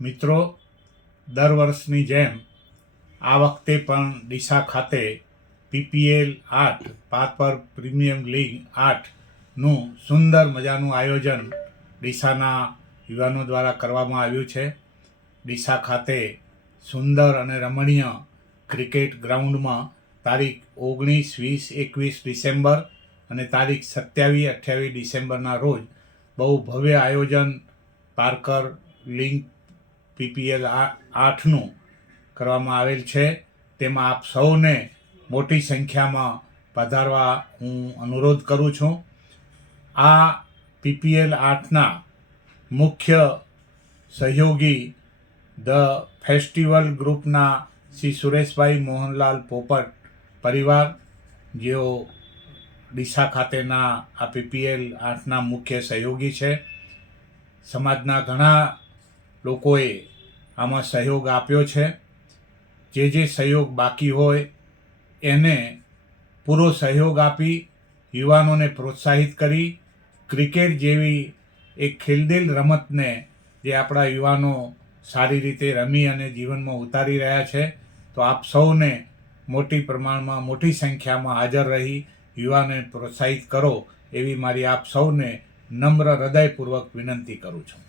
મિત્રો, દર વર્ષની જેમ આ વખતે પણ ડીસા ખાતે PPL 8 પાપર પ્રીમિયમ લીગ 8નું સુંદર મજાનું આયોજન ડીસાના યુવાનો દ્વારા કરવામાં આવ્યું છે. ડીસા ખાતે સુંદર અને રમણીય ક્રિકેટ ગ્રાઉન્ડમાં તારીખ 19, 20, 21 ડિસેમ્બર અને તારીખ 27, 28 ડિસેમ્બરના રોજ બહુ ભવ્ય આયોજન પાર્કર લીગ PPL 8નું કરવામાં આવેલ છે. તેમાં આપ સૌને મોટી સંખ્યામાં પધારવા હું અનુરોધ કરું છું. આ PPL 8ના મુખ્ય સહયોગી ધ ફેસ્ટિવલ ગ્રુપના શ્રી સુરેશભાઈ મોહનલાલ પોપટ પરિવાર, જેઓ ડીસા ખાતેના આ PPL 8ના મુખ્ય સહયોગી છે. સમાજના ઘણા લોકોએ આમાં સહયોગ આપ્યો છે. જે સહયોગ બાકી હોય એને પૂરો સહયોગ આપી યુવાનોને પ્રોત્સાહિત કરી ક્રિકેટ જેવી એક ખેલદિલ રમતને જે આપણા યુવાનો સારી રીતે રમી અને જીવનમાં ઉતારી રહ્યા છે, તો આપ સૌને મોટી પ્રમાણમાં મોટી સંખ્યામાં હાજર રહી યુવાનોને પ્રોત્સાહિત કરો એવી મારી આપ સૌને નમ્ર હૃદયપૂર્વક વિનંતી કરું છું.